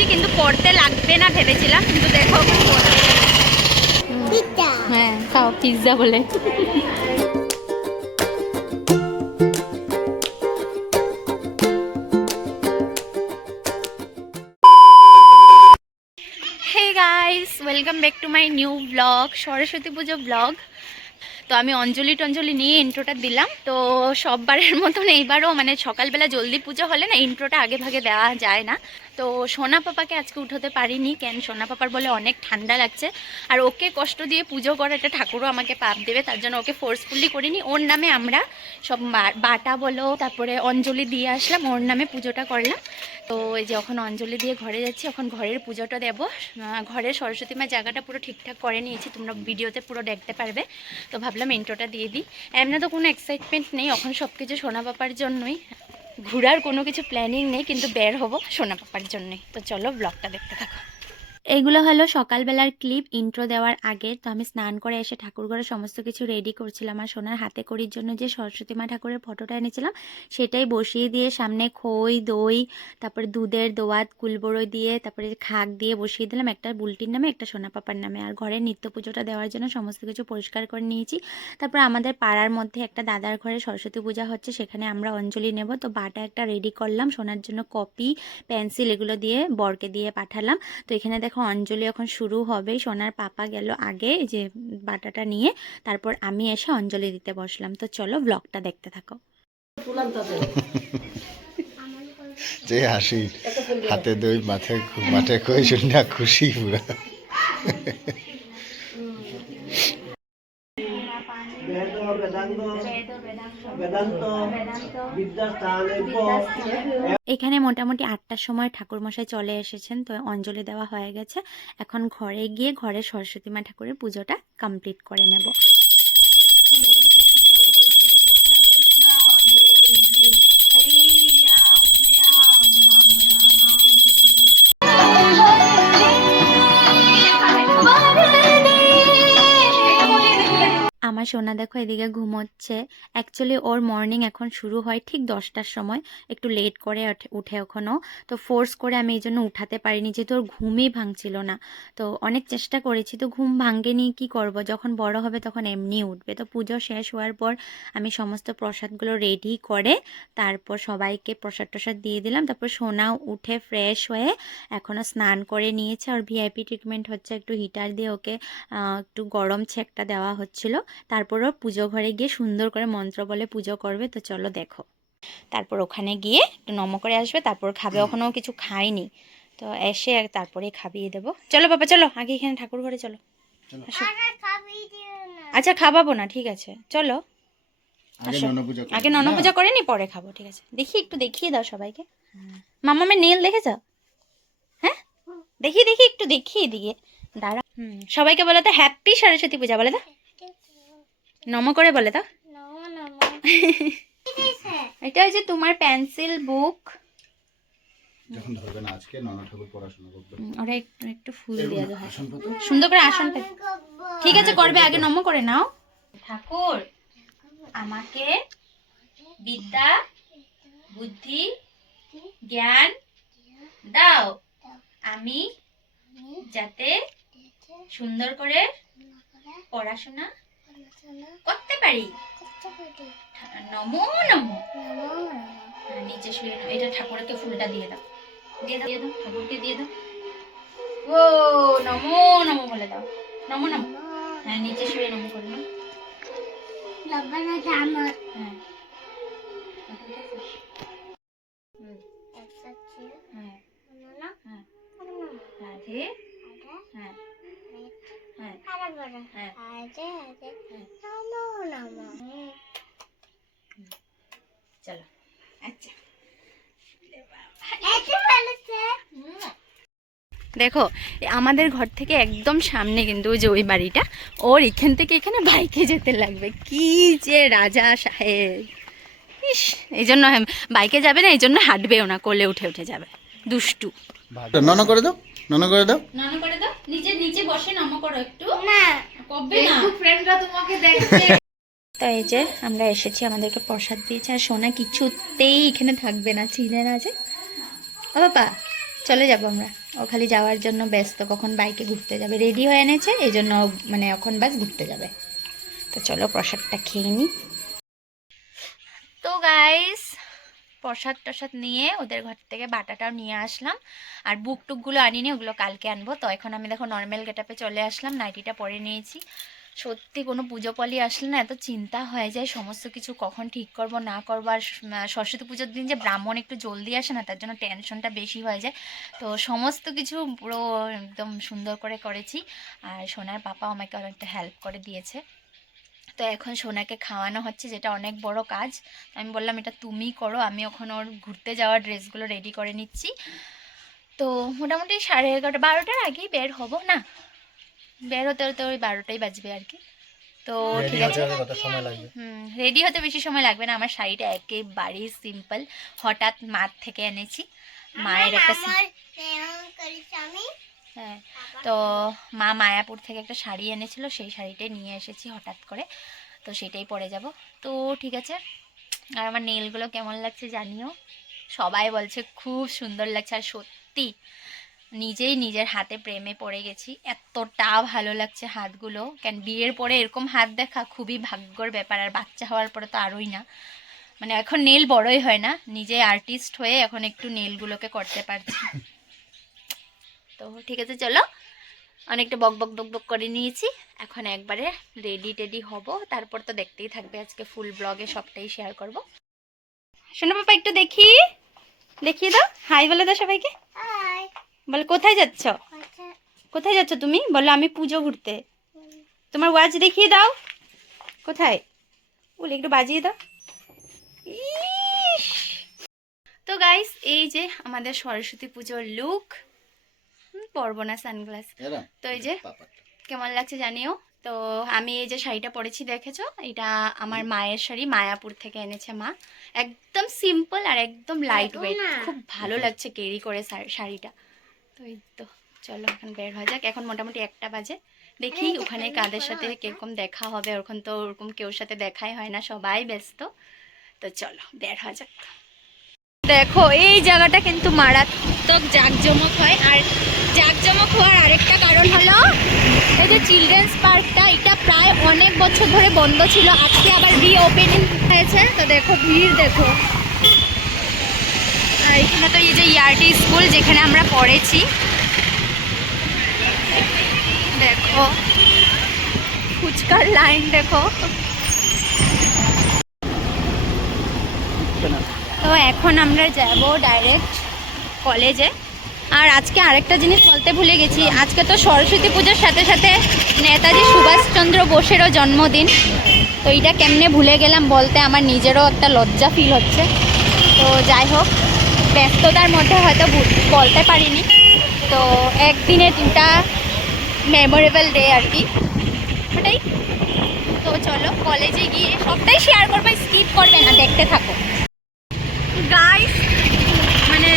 করেছি, কিন্তু পড়তে লাগবে না ভেবেছিলাম, কিন্তু দেখো হ্যাঁ খাও পিৎজা বলে। Hey guys, welcome back to my new blog, Saraswati Pujo blog. তো আমি অঞ্জলি টঞ্জলি নিয়ে ইন্ট্রোটা দিলাম। তো সববারের মতন এইবারও মানে সকালবেলা জলদি পুজো হলে না ইন্ট্রোটা আগে ভাগে দেওয়া যায় না। তো সোনা পাপাকে আজকে উঠোতে পারিনি, কেন সোনা পাপার বলে অনেক ঠান্ডা লাগছে, আর ওকে কষ্ট দিয়ে পুজো করে একটা ঠাকুরও আমাকে পাপ দেবে, তার জন্য ওকে ফোর্সফুলি করিনি। ওর নামে আমরা সব বাটা বলো তারপরে অঞ্জলি দিয়ে আসলাম, ওর নামে পুজোটা করলাম। তো এই যে এখন অঞ্জলি দিয়ে ঘরে যাচ্ছি, এখন ঘরের পুজোটা দেবো। ঘরের সরস্বতী মা জায়গাটা পুরো ঠিকঠাক করে নিয়েছি, তোমরা ভিডিওতে পুরো দেখতে পারবে। তো ভাবলাম ইন্ট্রোটা দিয়ে দিই। এমনি তো কোনো এক্সাইটমেন্ট নেই, এখন সব কিছু সোনা পাপার জন্যই, ঘোরার কোনো কিছু প্ল্যানিং নেই, কিন্তু বের হব সোনা পাপার জন্যই। তো চলো ব্লগটা দেখতে থাকো। এইগুলো হলো সকালবেলার ক্লিপ ইন্ট্রো দেওয়ার আগে। তো আমি স্নান করে এসে ঠাকুর ঘরে সমস্ত কিছু রেডি করছিলাম, আর সোনার হাতে করির জন্য যে সরস্বতী মা ঠাকুরের ফটোটা এনেছিলাম সেটাই বসিয়ে দিয়ে সামনে খই দই তারপরে দুধের দোয়াত কুলবড়ই দিয়ে তারপরে খাক দিয়ে বসিয়ে দিলাম, একটা বুলটির নামে একটা সোনা পাপার নামে। আর ঘরের নিত্য পুজোটা দেওয়ার জন্য সমস্ত কিছু পরিষ্কার করে নিয়েছি। তারপর আমাদের পাড়ার মধ্যে একটা দাদার ঘরে সরস্বতী পূজা হচ্ছে, সেখানে আমরা অঞ্জলি নেব। তো বাটা একটা রেডি করলাম, সোনার জন্য কপি পেন্সিল এগুলো দিয়ে বরকে দিয়ে পাঠালাম। তো এখানে দেখো অঞ্জলি এখন শুরু হবে। সোনার পাপা গেল আগে যে বাটাটা নিয়ে, তারপর আমি এসে অঞ্জলি দিতে বসলাম। তো চলো ব্লগটা দেখতে থাকো। যে হাসি, হাতে দই মাঠে কই শুনে খুশি পুরা। এখানে মোটামুটি 8টার সময় ঠাকুরমশাই চলে এসেছেন। তো অঞ্জলি দেওয়া হয়ে গেছে, এখন ঘরে গিয়ে ঘরে সরস্বতী মা ঠাকুরের পুজোটা কমপ্লিট করে নেব। আমার সোনা দেখো এদিকে ঘুমোচ্ছে। অ্যাকচুয়ালি ওর মর্নিং এখন শুরু হয় ঠিক 10টার সময়, একটু লেট করে উঠে এখনও। তো ফোর্স করে আমি এই জন্য উঠাতে পারিনি, যেহেতু ওর ঘুমই ভাঙছিল না। তো অনেক চেষ্টা করেছি, তো ঘুম ভাঙেনি, কি করব, যখন বড় হবে তখন এমনি উঠবে। তো পুজো শেষ হওয়ার পর আমি সমস্ত প্রসাদগুলো রেডি করে তারপর সবাইকে প্রসাদ টসাদ দিয়ে দিলাম। তারপর সোনাও উঠে ফ্রেশ হয়ে এখনও স্নান করে নিয়েছে, আর ভিআইপি ট্রিটমেন্ট হচ্ছে, একটু হিটার দিয়ে ওকে একটু গরম ছেঁকটা দেওয়া হচ্ছিল। তারপর ওর পুজো ঘরে গিয়ে সুন্দর করে মন্ত্র বলে পুজো করবে। তো চলো দেখো। তারপর ওখানে গিয়ে একটু নম করে আসবে, তারপর খাবে। ওখানেও কিছু খায়নি, তো এসে তারপরে খাবিয়ে দেবো। চলো বাবা চলো, আগে এখানে ঠাকুর ঘরে চলো। আসো। আচ্ছা খাওয়াবো না, ঠিক আছে চলো আসো। আগে নন পূজা করে নি, পরে খাবো, ঠিক আছে। দেখি একটু দেখিয়ে দাও সবাইকে। মামামের নেল দেখেছ? হ্যাঁ দেখি দেখি একটু দেখিয়ে দিয়ে দাঁড়া। সবাইকে বলে তো হ্যাপি সরস্বতী পূজা বলে দাও, নম করে বলে দাও। এটা হচ্ছে তোমার পেন্সিল বুক। যখন ধরবে না আজকে ননা ঠাকুর পড়াশোনা করবে, ওরা একটু একটু ফুল দিয়ে দাও সুন্দর করে আসনটা। ঠিক আছে করবে, আগে নম করে নাও। ঠাকুর আমাকে বিদ্যা বুদ্ধি জ্ঞান দাও, আমি যাতে সুন্দর করে পড়াশোনা করতে পারি। নমো নমো। নিচে শুয়ে নাও, এটা ঠাকুরকে ফুলটা দিয়ে দাও, দিয়ে দাও, দিয়ে দাও ঠাকুরকে দিয়ে দাও। ও নমো নমো বলে দাও, নমো নমো। হ্যাঁ নিচে শুয়ে নমো করে নাও। হ্যাঁ রাধে। হ্যাঁ চলো আচ্ছা। দেখো আমাদের ঘর থেকে একদম সামনে কিন্তু ওই যে ওই বাড়িটা, ওর এখান থেকে এখানে বাইকে যেতে লাগবে। কি যে রাজা সাহেব, ইস, এই জন্য বাইকে যাবে না, এই জন্য হাঁটবেও না, কোলে উঠে উঠে যাবে, দুষ্টু। নন করে দাও, নন করে দাও, নন করে দাও, নিচে নিচে বসে নম করো একটু। না কবে না, ফ্রেন্ডরা তোমাকে দেখবে। তো এই যে আমরা এসেছি, আমাদেরকে প্রসাদ দিয়েছে, আর সোনা কিছুতেই এখানে থাকবে না, চিনে না যে। ও বাবা চলে যাবো আমরা। ও খালি যাওয়ার জন্য ব্যস্ত, কখন বাইকে ঘুরতে যাবে, রেডি হয়ে এনেছে এই জন্য মানে এখন বাস ঘুরতে যাবে। তো চলো প্রসাদটা খেয়ে নিই। তো গাইস প্রসাদ টসাদ নিয়ে ওদের ঘর থেকে বাটাটাও নিয়ে আসলাম, আর বুক টুকগুলো আনিনি, ওগুলো কালকে আনবো। তো এখন আমি দেখো নর্মাল গেটআপে চলে আসলাম, নাইটিটা পরে নিয়েছি। সত্যি কোনো পুজো পালি আসলে না এত চিন্তা হয়ে যায় সমস্ত কিছু কখন ঠিক করব না করবো। আর সরস্বতী পুজোর দিন যে ব্রাহ্মণ একটু জলদি আসে না, তার জন্য টেনশনটা বেশি হয়ে যায়। তো সমস্ত কিছু পুরো একদম সুন্দর করে করেছি, আর সোনার পাপা আমাকে অনেকটা হেল্প করে দিয়েছে। তো এখন সোনাকে খাওয়ানো হচ্ছে, যেটা অনেক বড় কাজ। আমি বললাম এটা তুমিই করো, আমি এখন ওর ঘুরতে যাওয়ার ড্রেসগুলো রেডি করে নিচ্ছি। তো মোটামুটি 11:30 12টার আগেই বের হব, না বের হতে হতে ওই 12টাই বাজবে আর কি। তো ঠিক আছে, রেডি হতে বেশি সময় লাগবে না। আমার শাড়িটা একেবারেই সিম্পল, হঠাৎ মাঠ থেকে এনেছি, মায়ের একটা হ্যাঁ। তো মা মায়াপুর থেকে একটা শাড়ি এনেছিল, সেই শাড়িটাই নিয়ে এসেছি হঠাৎ করে, তো সেটাই পরে যাব। তো ঠিক আছে। আর আমার নেলগুলো কেমন লাগছে জানিও, সবাই বলছে খুব সুন্দর লাগছে। আর সত্যি নিজেই নিজের হাতে প্রেমে পড়ে গেছি, এতটা ভালো লাগছে হাতগুলো। কেন বিয়ের পরে এরকম হাত দেখা খুবই ভাগ্যর ব্যাপার, আর বাচ্চা হওয়ার পরে তো আরোই না। মানে এখন নেল বড়ই হয় না, নিজে আর্টিস্ট হয়ে এখন একটু নেলগুলোকে করতে পারছি। তো ঠিক আছে চলো, অনেকটা বক বক বক বক করে নিয়েছি, এখন একবারে রেডি টেডি হব, তারপর তো দেখতেই থাকবে, আজকে ফুল ব্লগে সবটাই শেয়ার করব। শোনো পাপা একটু দেখিয়ে দাও, হাই বলে দাও সবাইকে। বল কোথায় যাচ্ছ, কোথায় যাচ্ছ তুমি, বলো আমি পুজো ঘুরতে। তোমার ওয়াচ দেখিয়ে দাও, কোথায়, বলে একটু বাজিয়ে দাও। ইস! তো গাইস এই যে আমাদের সরস্বতী পুজোর লুক, পরবো না সানগ্লাস। তো এই যে কেমন লাগছে জানিও। তো আমি এই যে শাড়িটা পরেছি দেখেছো, এটা আমার মায়ের শাড়ি, মায়াপুর থেকে এনেছে মা, একদম সিম্পল আর একদম লাইট ওয়েট, খুব ভালো লাগছে ক্যারি করে শাড়িটা। তো এই তো চলো এখন বের হয়ে যাক, এখন মোটামুটি 1টা বাজে, দেখি ওখানে কাদের সাথে কিরকম দেখা হবে। ওখান তো ওরকম কেউর সাথে দেখাই হয় না, সবাই ব্যস্ত। তো চলো বের হয়ে যাক। দেখো এই জায়গাটা কিন্তু মারাত্মক জাঁকজমক হয়, আর জাঁকজমক হওয়ার আরেকটা কারণ হলো এই যে চিলড্রেন্স পার্কটা, এটা প্রায় অনেক বছর ধরে বন্ধ ছিল, আজকে আবার রিওপেনিং হয়েছে। তো দেখো ভিড় দেখো, আর এখানে তো এই যে ইয়ারটি স্কুল যেখানে আমরা পড়েছি, দেখো ফুচকার লাইন দেখো। তো এখন আমরা যাব ডাইরেক্ট কলেজে। আর আজকে আরেকটা জিনিস বলতে ভুলে গেছি, আজকে তো সরস্বতী পুজোর সাথে সাথে নেতাজি সুভাষচন্দ্র বোসেরও জন্মদিন। তো এইটা কেমনে ভুলে গেলাম বলতে আমার নিজেরও একটা লজ্জা ফিল হচ্ছে। তো যাই হোক, ব্যস্ততার মধ্যে হয়তো বলতে পারিনি। তো একদিনে 2টা মেমোরেবল ডে আর কি, ওটাই। তো চলো কলেজে গিয়ে সবটাই শেয়ার করবে, স্কিপ করবে না, দেখতে থাকো গাইস। মানে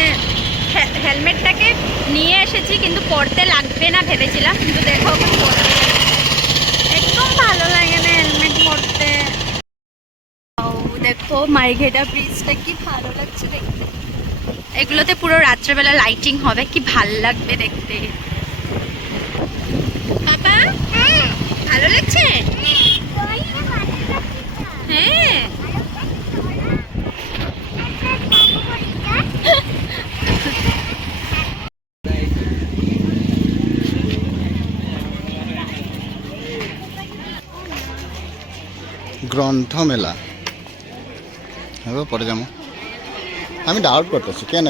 হেলমেটটাকে নিয়ে এসেছি কিন্তু পরতে লাগবে না ভেবেছিলাম, কিন্তু দেখো একদম ভালো লাগে না হেলমেট পরতে। দেখো মাইঘেটা ব্রিজটা কি ভালো লাগছে দেখতে, এগুলোতে পুরো রাত্রেবেলা লাইটিং হবে, কি ভাল লাগবে দেখতে। বাবা ভালো লাগছে, হ্যাঁ গ্রন্থমেলা হবে পরে যাবো। আমি ডাউট করতেছি কেন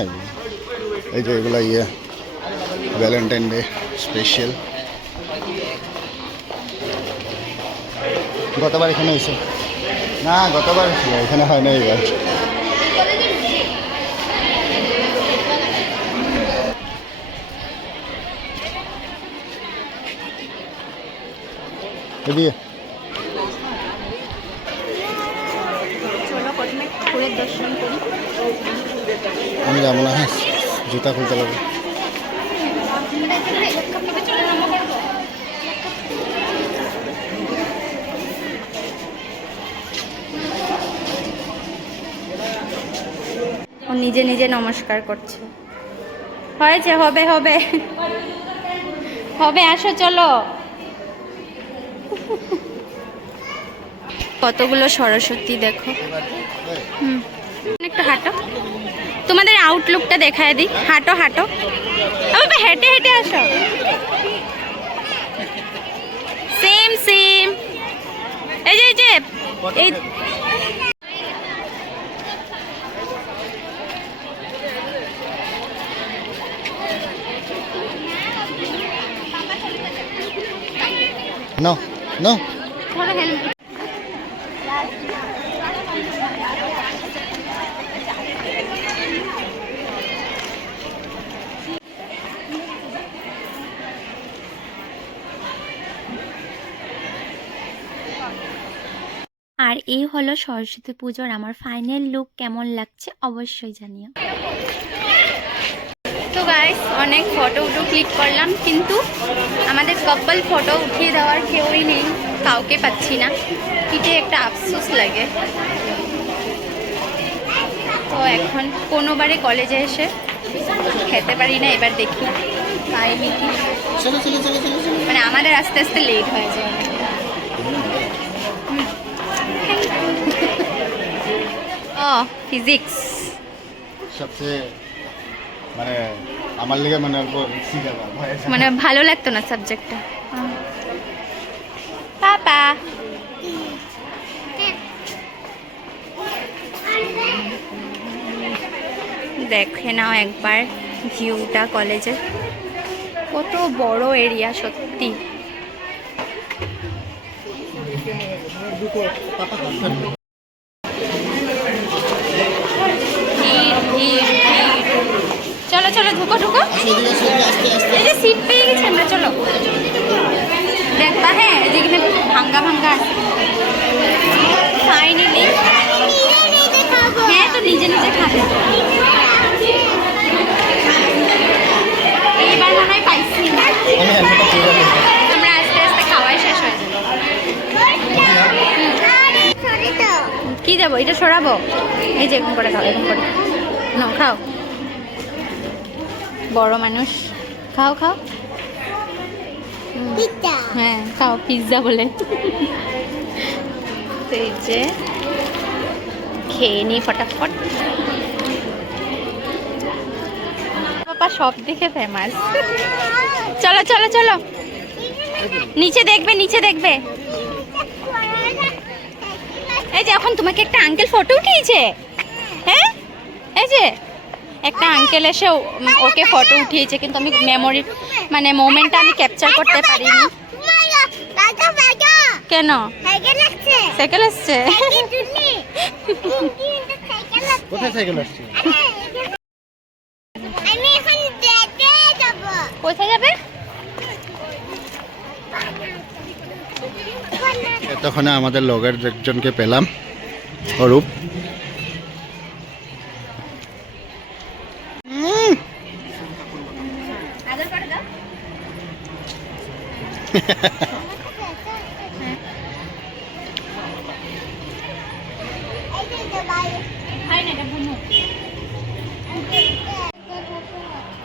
এই যে এগুলো ভ্যালেন্টাইন ডে স্পেশাল। গতবার এখানে হয়েছে না, গতবার ছিল এখানে হয় না এবার। এদিকে আমি যাবো না, হ্যাঁ জুতা খুলতে লাগবে। ও নিজে নিজে নমস্কার করছে। হয়েছে, হবে হবে হবে, আসো চলো। কতগুলো সরস্বতী দেখো। একটু হাঁটো, তোমাদের আউটলুকটা দেখায় দিই। হাঁটো হাঁটো, বাবা হেঁটে হেঁটে আসো। সেম সেম, এই যে এই নো নো। আর এই হলো সরস্বতী পুজোর আমার ফাইনাল লুক। কেমন লাগছে অবশ্যই জানিও। তো গাইস, অনেক ফটো ক্লিক করলাম, কিন্তু আমাদের কাপল ফটো উঠিয়ে দেওয়ার কেউই নেই, কাউকে পাচ্ছি না। পিঠে একটা আফসোস লাগে। তো এখন কোনোবারে কলেজে এসে খেতে পারি না, এবার দেখি পাইনি কি। মানে আমাদের আস্তে আস্তে লেট হয়ে যায়। ও ফিজিক্স সবচেয়ে মানে আমার লেগে মানে অল্প মানে ভালো লাগতো না সাবজেক্টটা। পাপা দেখে নাও একবার ভিউটা কলেজের, কত বড় এরিয়া সত্যি। চলো চলো, ঢুকো ঢুকো, এই যে সিট পেয়ে গেছি আমরা, চলো দেখবা। হ্যাঁ, যেখানে ভাঙ্গা ভাঙ্গা আছে। ফাইনালি হ্যাঁ, তো নিজে নিজে খাবে। এইবার মনে হয় পাইছি, আমরা আস্তে আস্তে খাওয়াই শেষ হয়ে যাবে। কি যাবো, এটা সরাবো? এই যে এরকম করে খাও, এরকম করে নাও, খাও। বড় মানুষ, খাও খাও। হ্যাঁ খাও, পিৎজা বলে। তো এই যে খেয়ে নি ফটাফট। বাবা সব দিকে ফেমাস। চলো চলো চলো, নিচে দেখবে, নিচে দেখবে। এই যে এখন তোমাকে একটা আঙ্কেল ফটো উঠিয়েছে। হ্যাঁ, এই যে একটা আঙ্কেল এসে ওকে ফটো উঠিয়েছে, কিন্তু আমি মেমোরি মানে মোমেন্টটা আমি ক্যাপচার করতে পারিনি। কেন? সাইকেল আসছে। কোথায় সাইকেল আসছে? কোথায় যাবে? এতক্ষণে আমাদের লগের একজনকে পেলাম, অরূপ।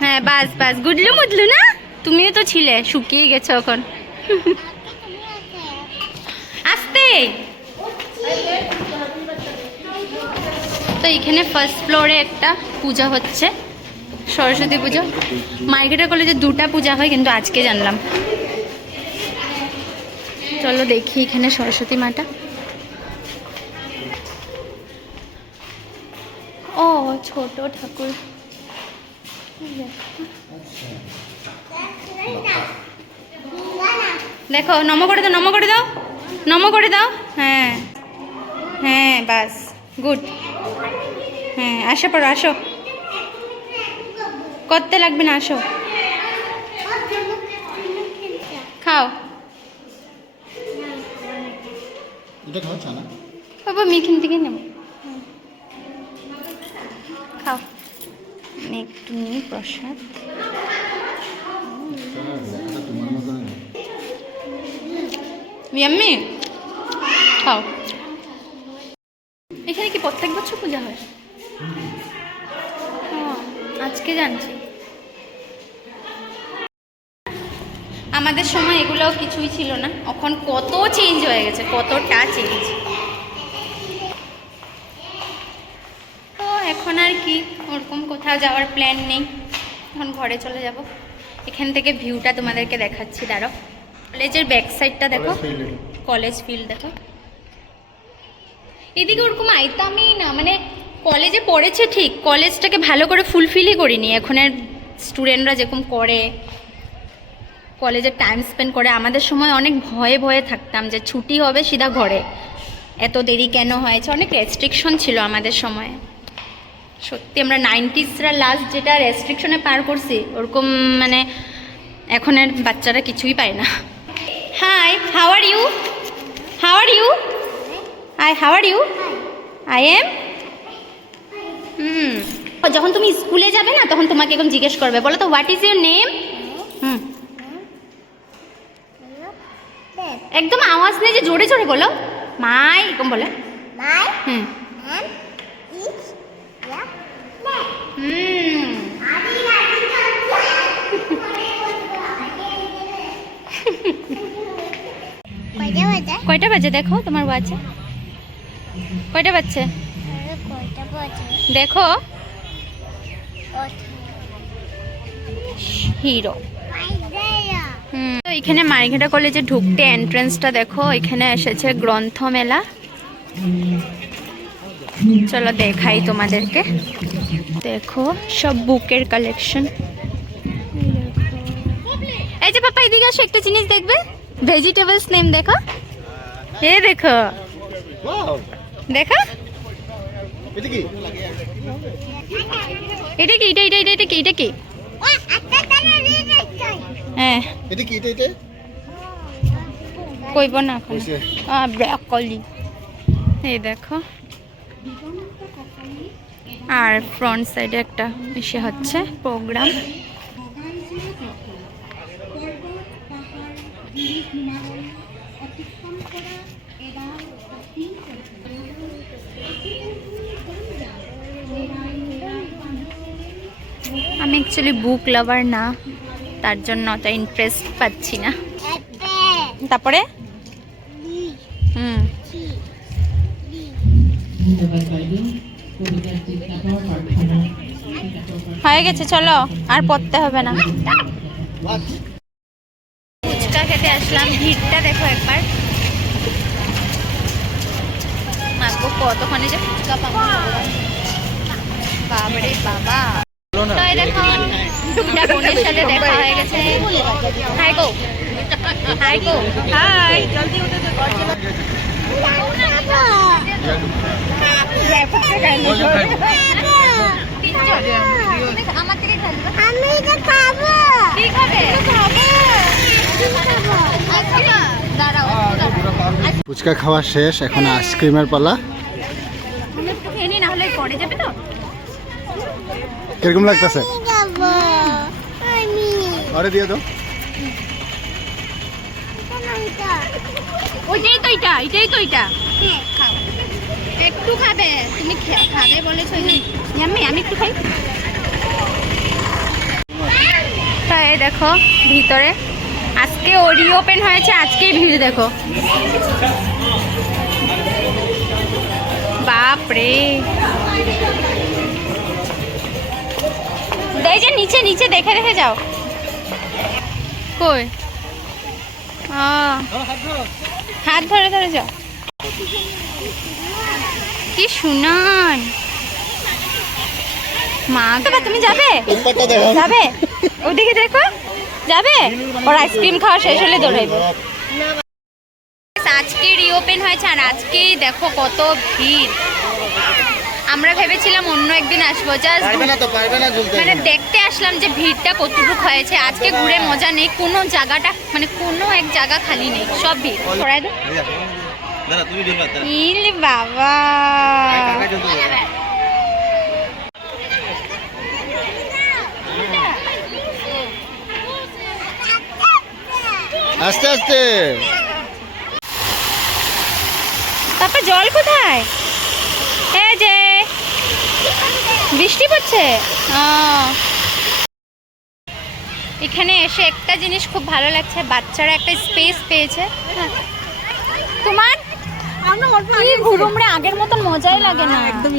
হ্যাঁ বাস বাস, গুডলু মুদলু না, তুমিও তো ছিলে, শুকিয়ে গেছো এখন। আসতে তো এখানে ফার্স্ট ফ্লোরে একটা পূজা হচ্ছে, সরস্বতী পুজো। মার্কেটের কলেজে দুটা পূজা হয়, কিন্তু আজকে জানলাম। চলো দেখি এখানে সরস্বতী মাটা। ও ছোট ঠাকুর, দেখো নম করে দাও, নম করে দাও, নম করে দাও। হ্যাঁ হ্যাঁ বাস, গুড। হ্যাঁ আসো পড়ো, আসো, করতে লাগবে না, আসো খাও। এটা খাওয়া না বাবা, আমি এখান থেকে নেব, খাও। একটু নিই প্রসাদ। ইয়াম্মি, খাও। এখানে কি প্রত্যেক বছর পূজা হয়? আজকে জানছি। আমাদের সময় এগুলোও কিছুই ছিল না, এখন কত চেঞ্জ হয়ে গেছে, কতটা চেঞ্জ। তো এখন আর কি ওরকম কোথাও যাওয়ার প্ল্যান নেই, এখন ঘরে চলে যাব। এখান থেকে ভিউটা তোমাদেরকে দেখাচ্ছি, দাঁড়াও। কলেজের ব্যাক সাইডটা দেখো, কলেজ ফিল্ড দেখো। এদিকে ওরকম আইতামই না, মানে কলেজে পড়েছে ঠিক, কলেজটাকে ভালো করে ফুলফিলই করিনি। এখনের স্টুডেন্টরা যেরকম করে, কলেজে টাইম স্পেন্ড করে, আমাদের সময় অনেক ভয়ে ভয়ে থাকতাম যে ছুটি হবে সিধা ঘরে, এত দেরি কেন হয়েছে, অনেক রেস্ট্রিকশন ছিল আমাদের সময়। সত্যি আমরা 90sরা লাস্ট যেটা রেস্ট্রিকশনে পার করছি, ওরকম মানে এখনের বাচ্চারা কিছুই পায় না। Hi, how are you? How are you? How are you? I am. যখন তুমি স্কুলে যাবে না, তখন তোমাকে এখন জিজ্ঞেস করবে, বলো তো হোয়াট ইজ ইউর নেম? একদম আওয়াজ নেই, যে জোরে জোরে বলো, মাই, এরকম বলো। কয়টা বাজে দেখো তোমার ওয়াচে, কয়টা বাজছে দেখো। হিরো। তো এখানে মার্ঘেটা কলেজে ঢুকতে এন্ট্রান্সটা দেখো, এখানে এসেছে গ্রন্থমেলা। চলো দেখাই তোমাদেরকে, দেখো সব বুকের কালেকশন। এই যে পাপা এদিকে আসো, একটা জিনিস দেখবে, ভেজিটেবলস নেম দেখো, এ দেখো দেখো, এটা কি, এটা কি, এটা এটা এটা কি, এটা কি, হ্যাঁ এটা কি, এটা এটা কইব না এখন, ব্রকলি। এই দেখো, আর ফ্রন্ট সাইডে একটা এসে হচ্ছে প্রোগ্রাম। আমি অ্যাকচুয়ালি বুক লাভার না, তার জন্য অত ইন্টারেস্ট পাচ্ছি না। তারপরে হয়ে গেছে, চলো আর পড়তে হবে না। ফুচকা খেতে আসলাম, ভিড়টা দেখো একবার, মাগো কতক্ষণে যে ফুচকা পাবো, বাবারে বাবা। তো এই দেখো দুটা বোনের সাথে দেখা হয়ে গেছে। হাই গো, হাই গো, হাই, জলদি উঠে তো ঘর চলো। ফুচকা খাওয়া শেষ, এখন আইসক্রিমের পালা। কিরকম লাগতেছে? আরে দিয়ে দাও। ওইটাই তো, এটা এটাই তো, এটা খাও, একটু খাবে, তুমি খাবে বলেছো, আমি একটু খাই। তাই দেখো ভিতরে আজকে রিওপেন হয়েছে, আজকেই ভিড় দেখো, বাপরে। এই যে নিচে নিচে দেখে দেখে যাও, কই হাত ধরে ধরে যাও, কি শুনান মা। তুমি যাবে যাবে ওদিকে দেখো, যাবে, ওর আইসক্রিম খাওয়া শেষ হলে দৌড়াইব। আজকে রিওপেন হয়েছে, আর আজকেই দেখো কত ভিড়। আমরা ভেবেছিলাম অন্য একদিন আসবো, জাস্ট মানে দেখতে আসলাম যে ভিড়টা কতটুকু হয়েছে। আজকে ঘুরে মজা নেই, কোনো জায়গাটা মানে কোনো এক জায়গা খালি নেই, সব ভিড়। সরাই দাও বাবা, আস্তে আস্তে। তারপর জল কোথায়? এই যে বৃষ্টি পড়ছে। এখানে এসে একটা জিনিস খুব ভালো লাগছে, বাচ্চারা একটা স্পেস পেয়েছে। হ্যাঁ। তোমার ঘুরুমরে আগের মতন মজাই লাগে না,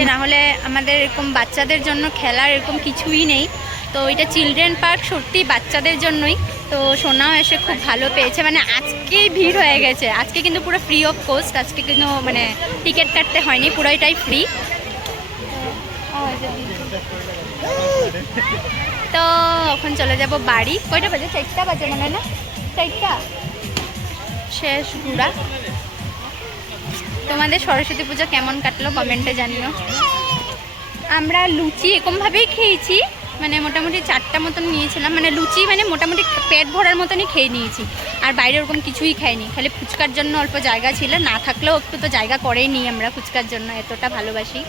না হলে আমাদের এরকম বাচ্চাদের জন্য খেলার এরকম কিছুই নেই। তো এটা চিলড্রেন পার্ক সত্যি বাচ্চাদের জন্যই। তো সোনাও এসে খুব ভালো পেয়েছে, মানে আজকেই ভিড় হয়ে গেছে। আজকে কিন্তু পুরো ফ্রি অফ কস্ট, আজকে কিন্তু মানে টিকিট কাটতে হয়নি, পুরোটাই ফ্রি। তো এখন চলে যাব বাড়ি। কয়টা বাজে? 4টা বাজে মনে হয় না, 4টা। শেষ ঘোরা। তোমাদের সরস্বতী পুজো কেমন কাটলো কমেন্টে জানিও। আমরা লুচি এরকমভাবেই খেয়েছি, মানে মোটামুটি 4টা মতন নিয়েছিলাম, মানে লুচি মানে মোটামুটি পেট ভরার মতনই খেয়ে নিয়েছি। আর বাইরে ওরকম কিছুই খাইনি, খালি ফুচকার জন্য অল্প জায়গা ছিল, না থাকলেও একটু তো জায়গা করেই নিই আমরা ফুচকার জন্য, এতটা ভালোবাসি।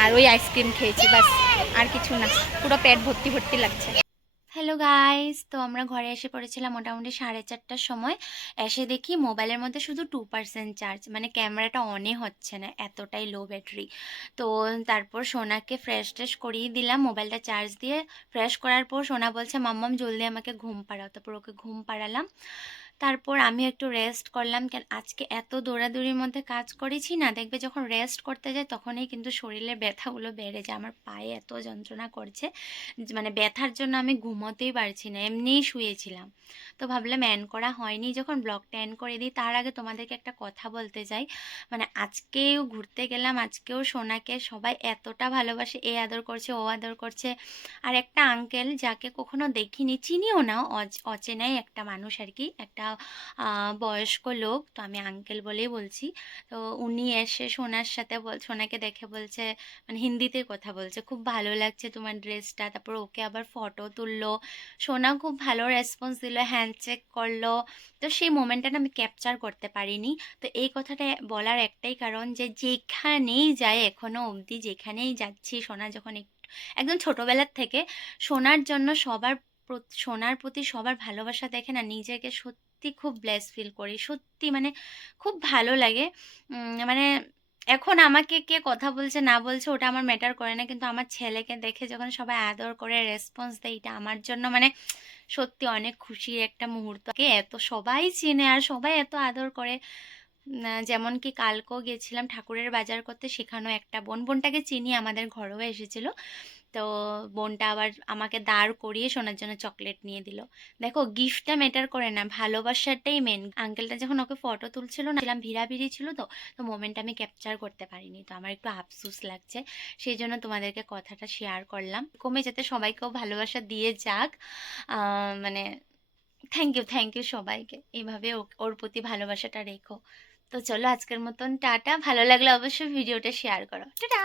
আর ওই আইসক্রিম খেয়েছি বাস, আর কিছু না। পুরো পেট ভর্তি ভর্তি লাগছে। হ্যালো গাইস, তো আমরা ঘরে এসে পড়েছিলাম মোটামুটি 4:30টার সময়। এসে দেখি মোবাইলের মধ্যে শুধু 2% চার্জ, মানে ক্যামেরাটা অনই হচ্ছে না, এতটাই লো ব্যাটারি। তো তারপর সোনাকে ফ্রেশ ট্রেশ করিয়ে দিলাম, মোবাইলটা চার্জ দিয়ে ফ্রেশ করার পর সোনা বলছে মাম্মাম জলদি আমাকে ঘুম পাড়াও। তারপর ওকে ঘুম পাড়ালাম। তারপর আমি একটু রেস্ট করলাম, কেন আজকে এত দৌড়াদৌড়ির মধ্যে কাজ করেছি না, দেখবে যখন রেস্ট করতে যাই তখনই কিন্তু শরীরের ব্যথাগুলো বেড়ে যায়। আমার পায়ে এত যন্ত্রণা করছে, মানে ব্যথার জন্য আমি ঘুমোতেই পারছি না, এমনিই শুয়েছিলাম। তো ভাবলাম এন্ড করা হয়নি, যখন ব্লগটা এন্ড করে দিই তার আগে তোমাদেরকে একটা কথা বলতে চাই। মানে আজকেও ঘুরতে গেলাম, আজকেও সোনাকে সবাই এতটা ভালোবাসে, এ আদর করছে ও আদর করছে। আর একটা আঙ্কেল যাকে কখনো দেখিনি, চিনিও না, অচেনাই একটা মানুষ আর কি, একটা বয়স্ক লোক, তো আমি আঙ্কেল বলেই বলছি। তো উনি এসে সোনার সাথে সোনাকে দেখে বলছে, মানে হিন্দিতে কথা বলছে, খুব ভালো লাগছে তোমার ড্রেসটা। তারপর ওকে আবার ফটো তুললো, সোনা খুব ভালো রেসপন্স দিল, হ্যান্ডশেক করলো। তো সেই মোমেন্টটা আমি ক্যাপচার করতে পারিনি। তো এই কথাটা বলার একটাই কারণ, যে যেখানেই যাই এখনো অবধি, যেখানেই যাচ্ছি, সোনা যখন একদম ছোটবেলার থেকে সোনার জন্য সোনার প্রতি সবার ভালোবাসা দেখে না, নিজেকে সত্যি খুব ব্লেস ফিল করি, সত্যি মানে খুব ভালো লাগে। মানে এখন আমাকে কে কথা বলছে না বলছে ওটা আমার ম্যাটার করে না, কিন্তু আমার ছেলেকে দেখে যখন সবাই আদর করে রেসপন্স দেয়, এটা আমার জন্য মানে সত্যি অনেক খুশির একটা মুহূর্ত। কে এত সবাই চেনে আর সবাই এত আদর করে। যেমন কি কালকেও গেছিলাম ঠাকুরের বাজার করতে, সেখানেও একটা বোনটাকে চিনি, আমাদের ঘরেও এসেছিল। তো বোনটা আবার আমাকে দাঁড় করিয়ে সোনার জন্য চকলেট নিয়ে দিল। দেখো গিফটটা ম্যাটার করে না, ভালোবাসাটাই মেন। আঙ্কেলটা যখন ওকে ফটো তুলছিল না, ভিড়াভিড়ি ছিল, তো তো মোমেন্টটা আমি ক্যাপচার করতে পারিনি, তো আমার একটু আফসোস লাগছে। সেই জন্য তোমাদেরকে কথাটা শেয়ার করলাম, কমে যাতে সবাইকেও ভালোবাসা দিয়ে যাক। মানে থ্যাংক ইউ সবাইকে, এইভাবে ওর প্রতি ভালোবাসাটা রেখো। তো চলো আজকের মতন টাটা, ভালো লাগলে অবশ্যই ভিডিওটা শেয়ার করো, টাটা।